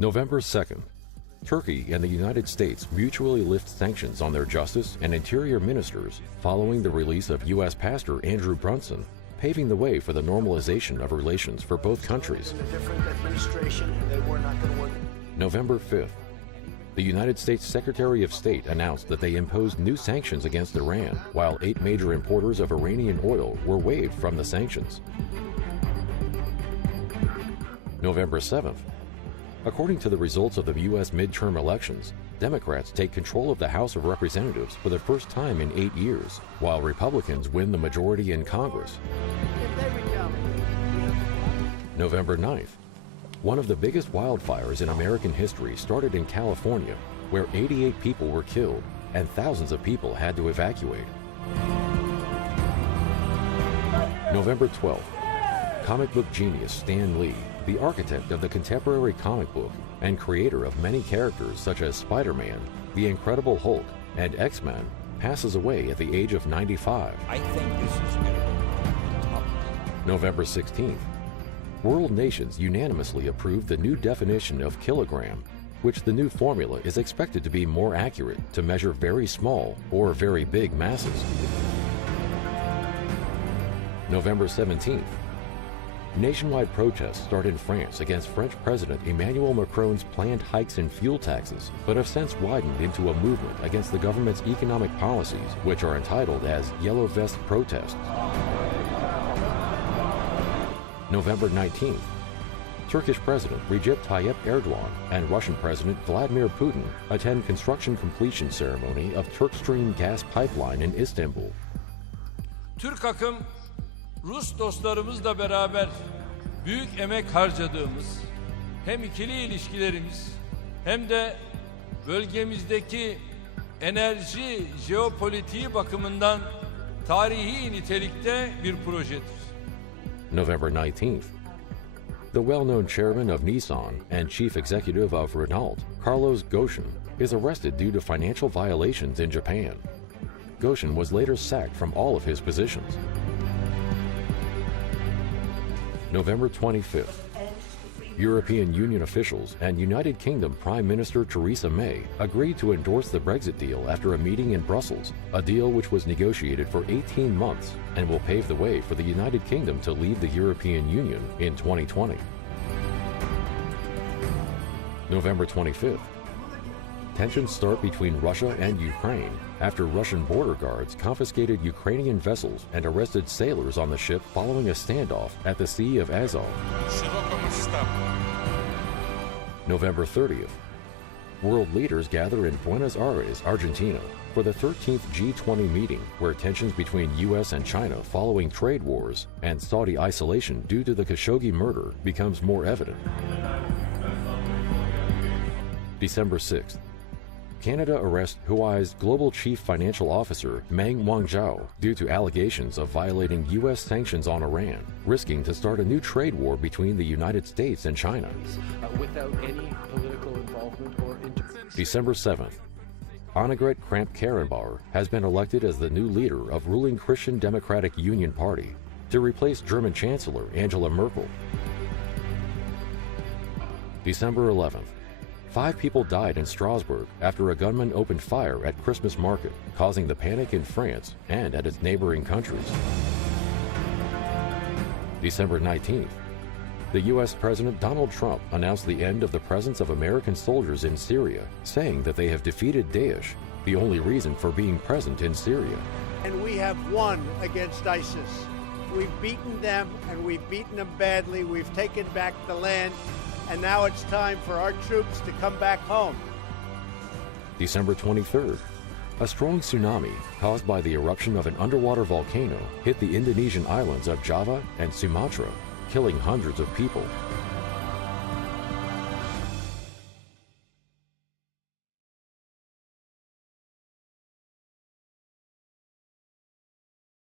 November 2nd. Turkey and the United States mutually lift sanctions on their justice and interior ministers following the release of U.S. pastor Andrew Brunson, paving the way for the normalization of relations for both countries. November 5th. The United States Secretary of State announced that they imposed new sanctions against Iran, while 8 major importers of Iranian oil were waived from the sanctions. November 7th. According to the results of the U.S. midterm elections, Democrats take control of the House of Representatives for the first time in 8 years, while Republicans win the majority in Congress. November 9th. One of the biggest wildfires in American history started in California, where 88 people were killed and thousands of people had to evacuate. November 12th. Comic book genius Stan Lee, the architect of the contemporary comic book and creator of many characters such as Spider-Man, The Incredible Hulk, and X-Men, passes away at the age of 95. I think this is going to go top. November 16th. World nations unanimously approved the new definition of kilogram, which the new formula is expected to be more accurate to measure very small or very big masses. November 17th. Nationwide protests start in France against French President Emmanuel Macron's planned hikes in fuel taxes, but have since widened into a movement against the government's economic policies, which are entitled as Yellow Vest protests. November 19th. Turkish President Recep Tayyip Erdogan and Russian President Vladimir Putin attend construction completion ceremony of Turkstream gas pipeline in Istanbul. Türk akım, Rus dostlarımızla beraber büyük emek harcadığımız hem ikili ilişkilerimiz hem de bölgemizdeki enerji jeopolitiği bakımından tarihi nitelikte bir projedir. November 19th. The well-known chairman of Nissan and chief executive of Renault, Carlos Ghosn, is arrested due to financial violations in Japan. Ghosn was later sacked from all of his positions. November 25th. European Union officials and United Kingdom Prime Minister Theresa May agreed to endorse the Brexit deal after a meeting in Brussels, a deal which was negotiated for 18 months and will pave the way for the United Kingdom to leave the European Union in 2020. November 25th. Tensions start between Russia and Ukraine after Russian border guards confiscated Ukrainian vessels and arrested sailors on the ship following a standoff at the Sea of Azov. November 30th. World leaders gather in Buenos Aires, Argentina, for the 13th G20 meeting, where tensions between U.S. and China following trade wars and Saudi isolation due to the Khashoggi murder becomes more evident. December 6th. Canada arrests Huawei's global chief financial officer Meng Wanzhou due to allegations of violating U.S. sanctions on Iran, risking to start a new trade war between the United States and China. Without any political involvement or intervention. December 7th. Annegret Kramp-Karrenbauer has been elected as the new leader of ruling Christian Democratic Union Party to replace German Chancellor Angela Merkel. December 11th. 5 people died in Strasbourg after a gunman opened fire at Christmas market, causing the panic in France and at its neighboring countries. December 19th. The U.S. President Donald Trump announced the end of the presence of American soldiers in Syria, saying that they have defeated Daesh, the only reason for being present in Syria. And we have won against ISIS. We've beaten them, and we've beaten them badly. We've taken back the land. And now it's time for our troops to come back home. December 23rd. A strong tsunami caused by the eruption of an underwater volcano hit the Indonesian islands of Java and Sumatra, killing hundreds of people.